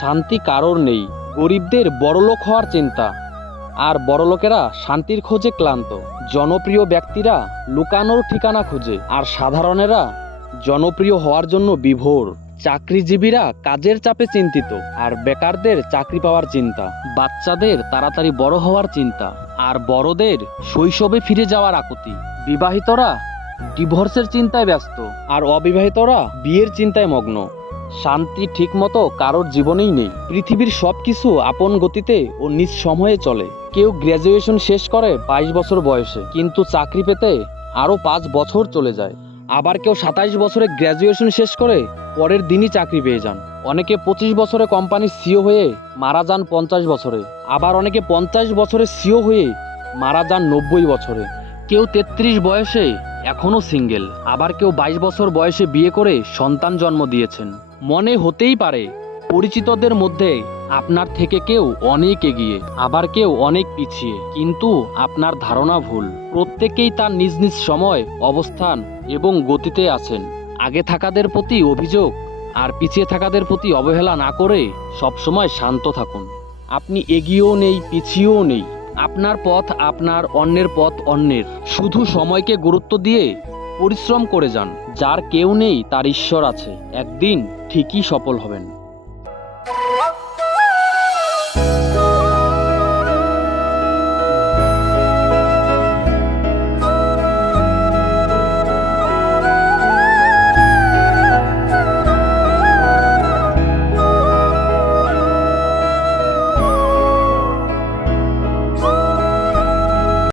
শান্তি কারোর নেই। গরিবদের বড়লোক হওয়ার চিন্তা, আর বড়লোকেরা শান্তির খোঁজে ক্লান্ত। জনপ্রিয় ব্যক্তিরা লুকানোর ঠিকানা খোঁজে, আর সাধারণেরা জনপ্রিয় হওয়ার জন্য বিভোর। চাকরিজীবীরা কাজের চাপে চিন্তিত, আর বেকারদের চাকরি পাওয়ার চিন্তা। বাচ্চাদের তাড়াতাড়ি বড় হওয়ার চিন্তা, আর বড়দের শৈশবে ফিরে যাওয়ার আকুতি। বিবাহিতরা ডিভোর্সের চিন্তায় ব্যস্ত, আর অবিবাহিতরা বিয়ের চিন্তায় মগ্ন। শান্তি ঠিকমতো কারোর জীবনেই নেই। পৃথিবীর সবকিছু আপন গতিতে ও নিজ সময়ে চলে। কেউ গ্র্যাজুয়েশন শেষ করে 22 বছর বয়সে, কিন্তু চাকরি পেতে আরও 5 বছর চলে যায়। আবার কেউ 27 বছরে গ্র্যাজুয়েশন শেষ করে পরের দিনই চাকরি পেয়ে যান। অনেকে 25 বছরে কোম্পানির সিও হয়ে মারা যান 50 বছরে। আবার অনেকে 50 বছরে সিও হয়ে মারা যান 90 বছরে। কেউ 33 বয়সে এখনও সিঙ্গেল, আবার কেউ 22 বছর বয়সে বিয়ে করে সন্তান জন্ম দিয়েছেন। মনে হতেই পারে পরিচিতদের মধ্যে আপনার থেকে কেউ অনেক এগিয়ে, আবার কেউ অনেক পিছিয়ে, কিন্তু আপনার ধারণা ভুল। প্রত্যেকেই তার নিজ নিজ সময়, অবস্থান এবং গতিতে আছেন। আগে থাকাদের প্রতি অভিযোগ আর পিছিয়ে থাকাদের প্রতি অবহেলা না করে সবসময় শান্ত থাকুন। আপনি এগিয়েও নেই, পিছিয়েও নেই। আপনার পথ আপনার, অন্যের পথ অন্যের। শুধু সময়কে গুরুত্ব দিয়ে পরিশ্রম করে যান। যার কেউ নেই তার ঈশ্বর আছে। একদিন ঠিকই সফল হবেন।